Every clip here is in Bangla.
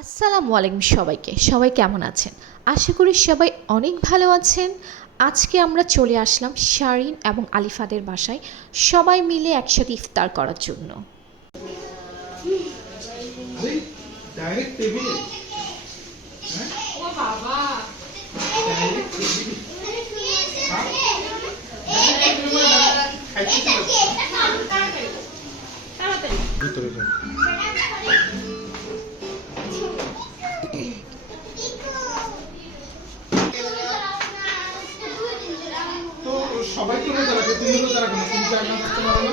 আসসালামু আলাইকুম সবাইকে। সবাই কেমন আছেন? আশা করি সবাই অনেক ভালো আছেন। আজকে আমরা চলে আসলাম শারিন এবং আলিফাদের বাসায় সবাই মিলে একসাথে ইফতার করার জন্য। সবাইকে রোজা রাখে, তুমি রোজা রাখো না, তুমি চার নাম করতে পারো না।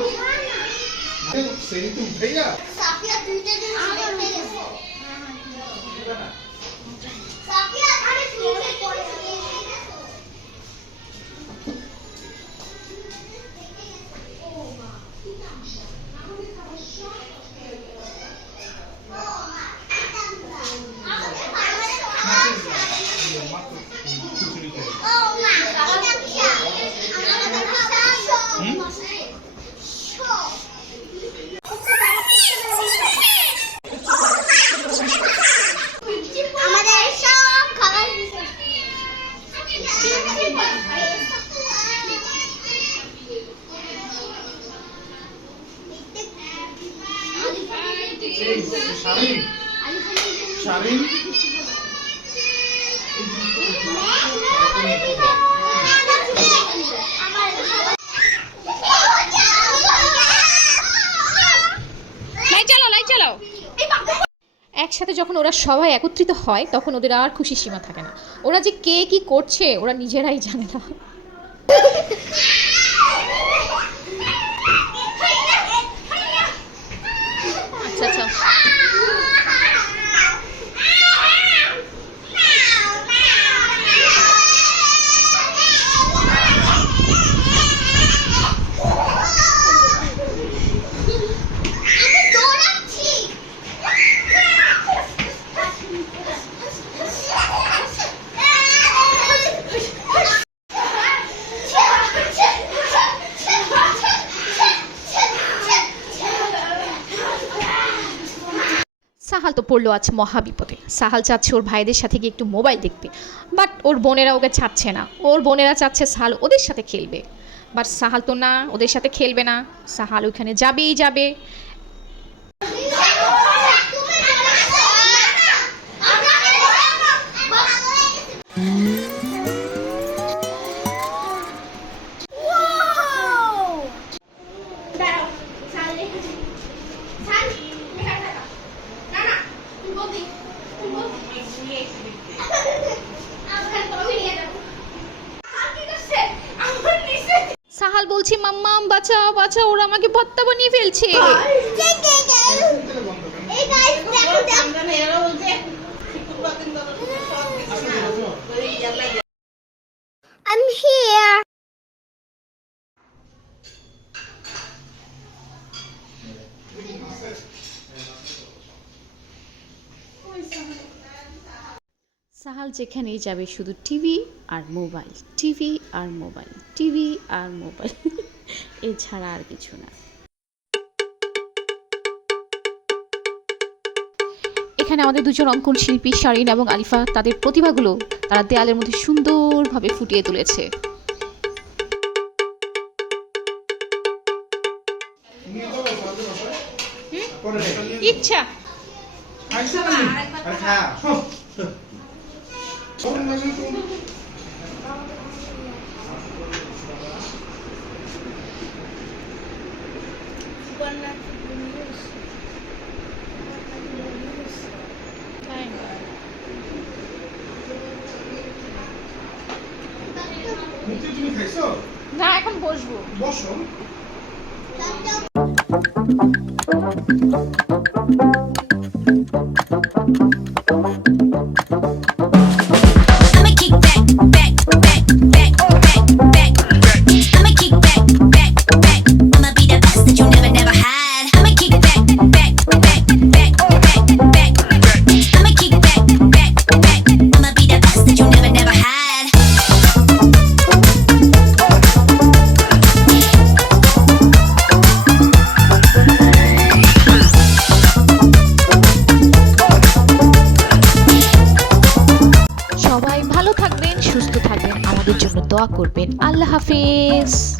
সেই তো ভাইয়া সাফিয়া দুইটা দিন আগে ফেলেছে। সাফিয়া আরে তুমি পড়ে শারিন একসাথে যখন ওরা সবাই একত্রিত হয় তখন ওদের আর খুশির সীমা থাকে না। ওরা যে কে কি করছে ওরা নিজেরাই জানে না। আচ্ছা আচ্ছা, সাহাল তো পড়লো আছে মহাবিপদে। সাহাল চাচ্ছে ওর ভাইদের সাথে গিয়ে একটু মোবাইল দেখতে, বাট ওর বোনেরা ওকে চাচ্ছে না। ওর বোনেরা চাচ্ছে সাহাল ওদের সাথে খেলবে, বাট সাহাল তো না, ওদের সাথে খেলবে না। সাহাল ওইখানে যাবেই যাবে। সাহাল বলছি মাম্মা বাঁচাও বাঁচাও, ওরা আমাকে ভর্তা বানিয়ে ফেলছে। I'm here. সাহাল যেখানেই যাবে শুধু টিভি আর মোবাইল, টিভি আর মোবাইল, টিভি আর মোবাইল, এছাড়া আর কিছু না। এখানে আমাদের দুজন অঙ্কন শিল্পী শারিন এবং আলিফা তাদের প্রতিভাগুলো তারা দেয়ালের মধ্যে সুন্দরভাবে ফুটিয়ে তুলেছে। ইচ্ছা তুমি খাইছো না, এখন বসবো। বসো। ভালো থাকবেন, সুস্থ থাকবেন, আমাদের জন্য দোয়া করবেন। আল্লাহ হাফেজ।